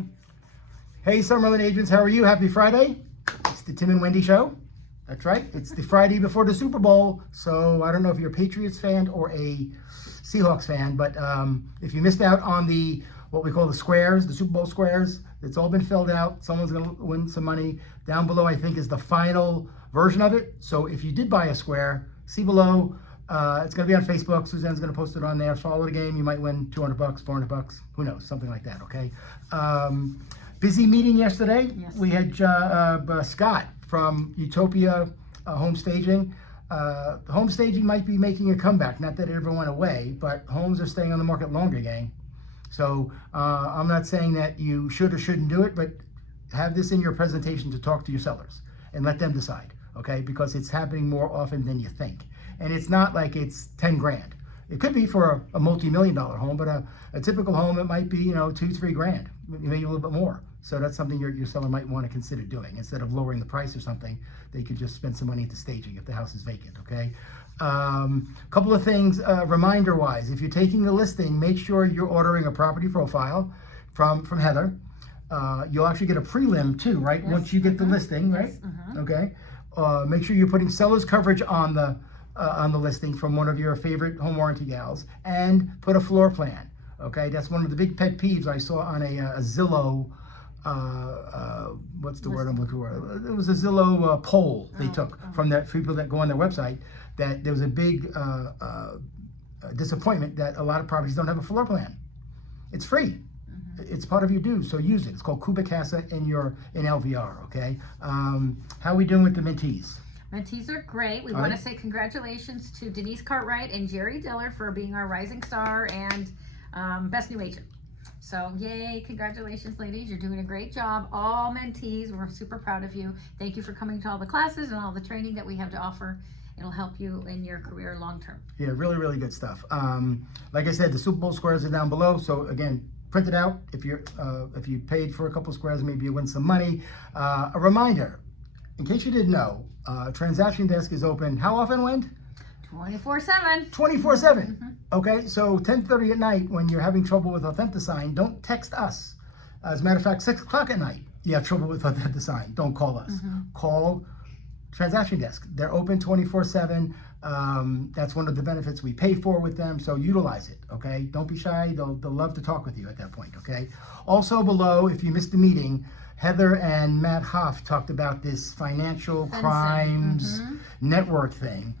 Rolling. Hey, Summerlin agents, how are you? Happy Friday. It's the Tim and Wendy show. That's right. It's the Friday before the Super Bowl. So I don't know if you're a Patriots fan or a Seahawks fan, but if you missed out on what we call the squares, the Super Bowl squares, it's all been filled out. Someone's going to win some money. Down below, I think, is the final version of it. So if you did buy a square, see below. It's going to be on Facebook. Suzanne's going to post it on there. Follow the game. You might win $200, $400. Who knows? Something like that, okay? Busy meeting yesterday. Yes. We had Scott from Utopia Home Staging. Home staging might be making a comeback. Not that it ever went away, but homes are staying on the market longer, gang. So I'm not saying that you should or shouldn't do it, but have this in your presentation to talk to your sellers and let them decide, okay? Because it's happening more often than you think. And it's not like it's 10 grand. It could be for a multi-million-dollar home, but a typical home, it might be, $2-3 grand, maybe a little bit more. So that's something your seller might want to consider doing. Instead of lowering the price or something, they could just spend some money into staging if the house is vacant, okay? Couple of things, reminder-wise, if you're taking the listing, make sure you're ordering a property profile from Heather. You'll actually get a prelim too, right? Yes. Once you get the listing, right? Yes. Okay. Make sure you're putting seller's coverage on the listing from one of your favorite home warranty gals, and put a floor plan. Okay, that's one of the big pet peeves I saw on a Zillow. What's the word I'm looking for? It was a Zillow poll they took from the people that go on their website. That there was a big disappointment that a lot of properties don't have a floor plan. It's free. It's part of your dues, so use it. It's called Cuba Casa in LVR. Okay. How are we doing with the mentees? Mentees are great. We want to say congratulations to Denise Cartwright and Jerry Dillard for being our Rising Star and Best New Agent. So yay, congratulations ladies, you're doing a great job. All mentees, we're super proud of you. Thank you for coming to all the classes and all the training that we have to offer. It'll help you in your career long term. Yeah, really, really good stuff. Like I said, the Super Bowl squares are down below, so again, print it out. If you paid for a couple squares, maybe you win some money. A reminder, in case you didn't know, transaction desk is open. How often, Wendy? 24/7. 24/7. Okay, so 10:30 at night when you're having trouble with Authentisign, don't text us. As a matter of fact, 6 o'clock at night, you have trouble with Authentisign. Don't call us. Call transaction desk. They're open 24/7. That's one of the benefits we pay for with them, so utilize it, okay? Don't be shy. They'll love to talk with you at that point, okay? Also below, if you missed the meeting, Heather and Matt Hoff talked about this financial crimes network thing.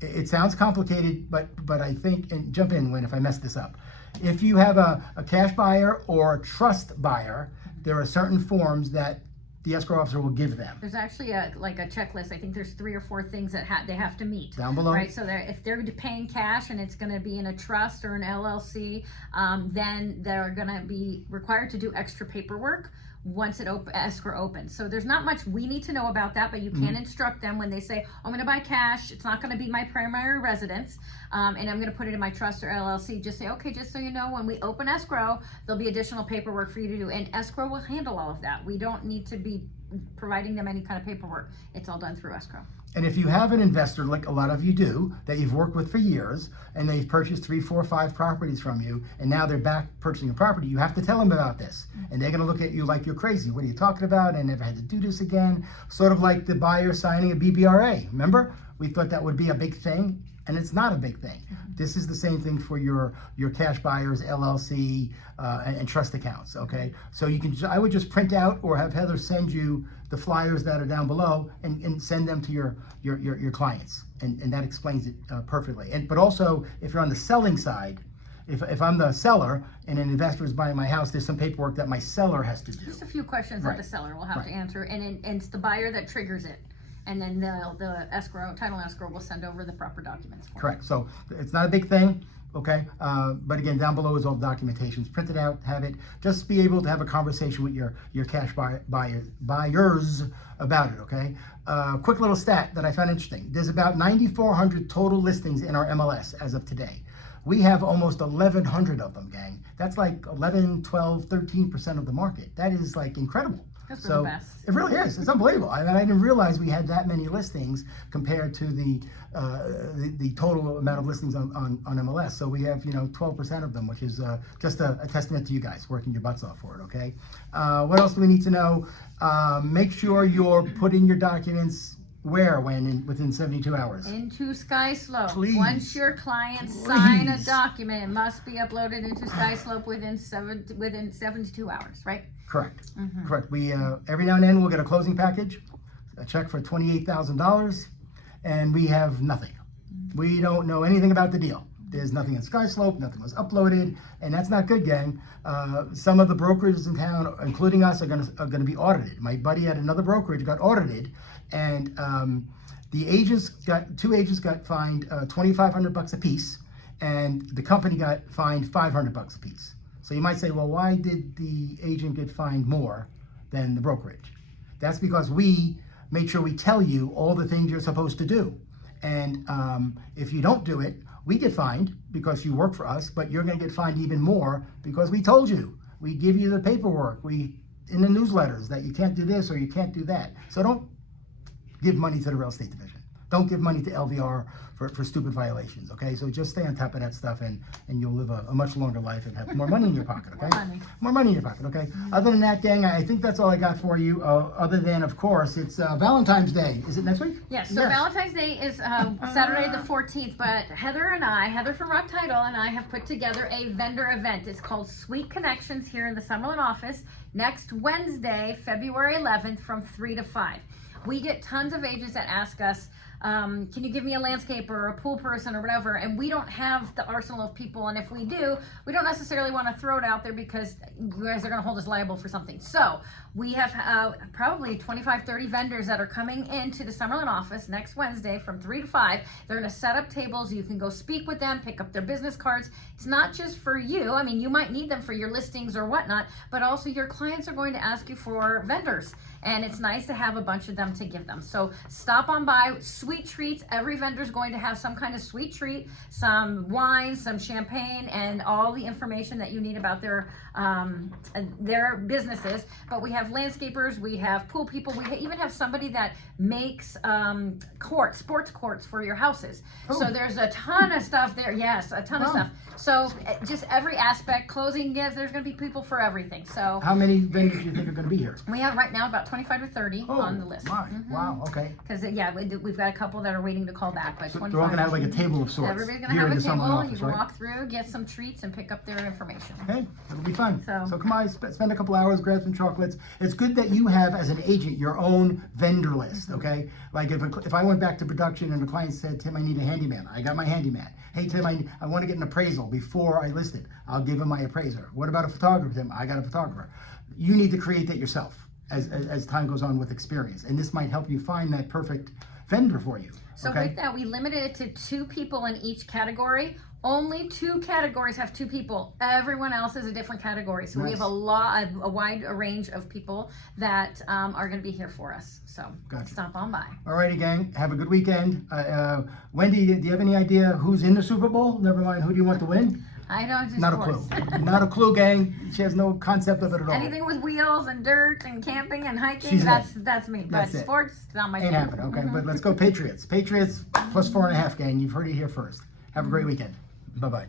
It sounds complicated, but I think, and jump in when if I mess this up. If you have a cash buyer or a trust buyer, there are certain forms that the escrow officer will give them. There's actually a checklist. I think there's 3 or 4 things that they have to meet. Down below. Right, so if they're paying cash and it's going to be in a trust or an LLC, then they're going to be required to do extra paperwork once escrow opens. So there's not much we need to know about that, but you can instruct them when they say, I'm going to buy cash, it's not going to be my primary residence, and I'm going to put it in my trust or LLC. Just say, okay, just so you know, when we open escrow, there'll be additional paperwork for you to do, and escrow will handle all of that. We don't need to be providing them any kind of paperwork. It's all done through escrow. And if you have an investor, like a lot of you do, that you've worked with for years, and they've purchased 3, 4, 5 properties from you, and now they're back purchasing a property, you have to tell them about this. And they're going to look at you like you're crazy. What are you talking about? I never had to do this again. Sort of like the buyer signing a BBRA. Remember? We thought that would be a big thing, and it's not a big thing. This is the same thing for your cash buyers, LLC, and trust accounts, okay? So I would just print out or have Heather send you the flyers that are down below and send them to your clients, and that explains it perfectly. But also, if you're on the selling side, if I'm the seller and an investor is buying my house, there's some paperwork that my seller has to do. Just a few questions that the seller will have to answer, and it's the buyer that triggers it. And then the title escrow will send over the proper documents for Correct. So it's not a big thing, okay? But again, down below is all the documentations. Print it out, have it. Just be able to have a conversation with your cash buyers about it, okay? Quick little stat that I found interesting. There's about 9,400 total listings in our MLS as of today. We have almost 1,100 of them, gang. That's like 11, 12, 13% of the market. That is like incredible. Those were So the best. it really is. It's unbelievable. I mean, I didn't realize we had that many listings compared to the total amount of listings on MLS. So we have 12% of them, which is just a testament to you guys working your butts off for it. Okay. What else do we need to know? Make sure you're putting your documents within 72 hours. Into SkySlope. Please. Once your clients sign a Please. document, it must be uploaded into SkySlope within 72 hours, right? Correct. Mhm. Correct. We every now and then we'll get a closing package, a check for $28,000, and we have nothing. We don't know anything about the deal. There's nothing in SkySlope, nothing was uploaded, and that's not good, gang. Some of the brokerages in town, including us, are gonna be audited. My buddy at another brokerage got audited, and two agents got fined $2,500 a piece, and the company got fined $500 a piece. So you might say, well, why did the agent get fined more than the brokerage? That's because we make sure we tell you all the things you're supposed to do. And if you don't do it, we get fined because you work for us, but you're gonna get fined even more because we told you. We give you the paperwork, in the newsletters that you can't do this or you can't do that. So don't give money to the real estate division. Don't give money to LVR for stupid violations, okay? So just stay on top of that stuff and you'll live a much longer life and have more money in your pocket, okay? More money in your pocket, okay? Other than that, gang, I think that's all I got for you. Other than, of course, it's Valentine's Day. Is it next week? Yes, so Valentine's Day is Saturday the 14th, but Heather from Rock Title and I have put together a vendor event. It's called Sweet Connections here in the Summerlin office next Wednesday, February 11th from 3 to 5. We get tons of agents that ask us, can you give me a landscaper or a pool person or whatever, and we don't have the arsenal of people, and if we do, we don't necessarily want to throw it out there because you guys are going to hold us liable for something. So we have probably 25, 30 vendors that are coming into the Summerlin office next Wednesday from 3 to 5. They're going to set up tables. You can go speak with them, pick up their business cards. It's not just for you. I mean, you might need them for your listings or whatnot, but also your clients are going to ask you for vendors, and it's nice to have a bunch of them to give them. So stop on by. Sweet treats. Every vendor's going to have some kind of sweet treat, some wine, some champagne, and all the information that you need about their businesses. But we have landscapers, we have pool people, we even have somebody that makes sports courts for your houses. Oh. So there's a ton of stuff there. Yes, a ton of stuff. So just every aspect, closing gifts, there's going to be people for everything. So How many vendors do you think are going to be here? we have right now about 25 to 30 on the list. My. Wow, okay. Because we've got a couple that are waiting to call back, but So 25. they're all going to have like a table of sorts. Everybody's gonna here have in a the Summerlin table. office, You can right? walk through, get some treats, and pick up their information. Okay, it'll be fun. So come on, spend a couple hours, grab some chocolates. It's good that you have, as an agent, your own vendor list, okay? Like if I went back to production and the client said, Tim, I need a handyman, I got my handyman. Hey, Tim, I want to get an appraisal before I list it. I'll give him my appraiser. What about a photographer, Tim? I got a photographer. You need to create that yourself as time goes on with experience. And this might help you find that perfect vendor for you. So okay? with that, we limited it to 2 people in each category. Only 2 categories have 2 people. Everyone else is a different category. So we have a wide range of people that are going to be here for us. So stop on by. All righty, gang. Have a good weekend. Wendy, do you have any idea who's in the Super Bowl? Never mind, who do you want to win? I don't just Not a clue. Not a clue, gang. She has no concept of it at all. Anything with wheels and dirt and camping and hiking, She's that's me. But That's it. sports, not my Ain't thing. happening, okay? But let's go Patriots. Patriots plus 4.5, gang. You've heard it here first. Have a great weekend. Bye-bye.